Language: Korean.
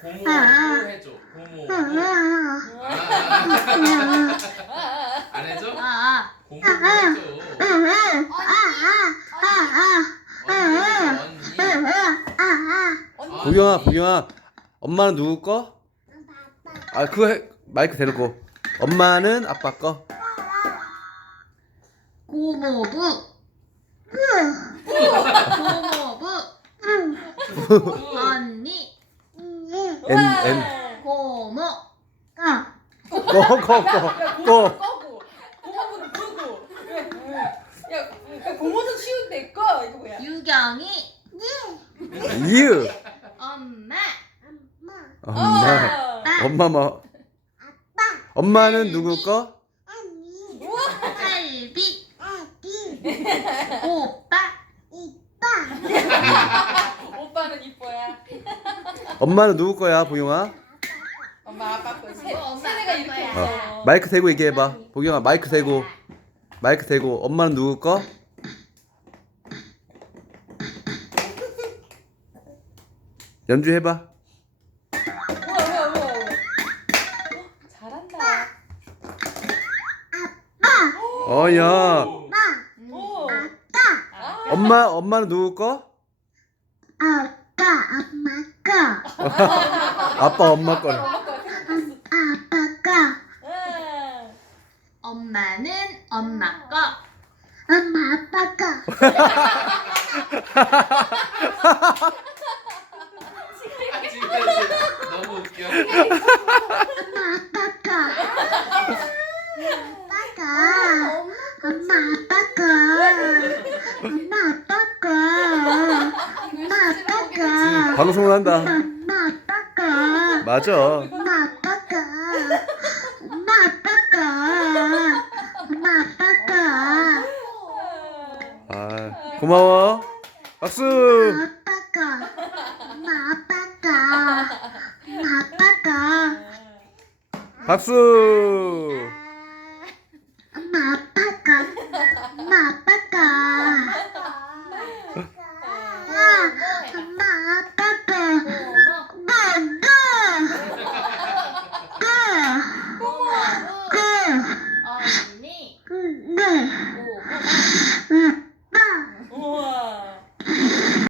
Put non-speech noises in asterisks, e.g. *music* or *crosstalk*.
고모 해줘. 고모. 아, 안 해줘? 아, 고모 해줘. 언니, 언니. 보경아 보경아 엄마는 누구 거? 아 그거 해, 마이크 대놓고 엄마는 아빠 거 고모부. *laughs* 고모부. N N 고모. 거거거거 꺼고. 고모부는 끄고. 야, 야 고모도 쉬운데 꺼 이거 뭐야? 유경이. 유. 엄마. 엄마. 엄마. 뭐? 엄마는 누구 거? 할비. 오빠. 오빠 엄마는 누구 거야 보경아? 엄마 아빠 거 세, 어, 엄마, 세대가 이렇게. 있어. 어, 마이크 대고 얘기해봐. 보경아 마이크 대고. 마이크 대고. 엄마는 누구 거? 연주해봐. 우와 우와 우와 우와 잘한다. 어야. 오. 아, 엄마 엄마는 누구 거? 아빠 엄마 거래 엄마 거 생각했어 응. 엄마는 엄마 거. 지금까지 너무 웃겨. 방송을 한다. 맞아. 엄마 아빠가. 엄마 아빠가. 엄마 아빠가. 아, 고마워. 엄마 박수. 아빠가. 엄마 아빠가. 엄마 아빠가. 박수. 엄마 아빠가. 엄마 아빠가. 五个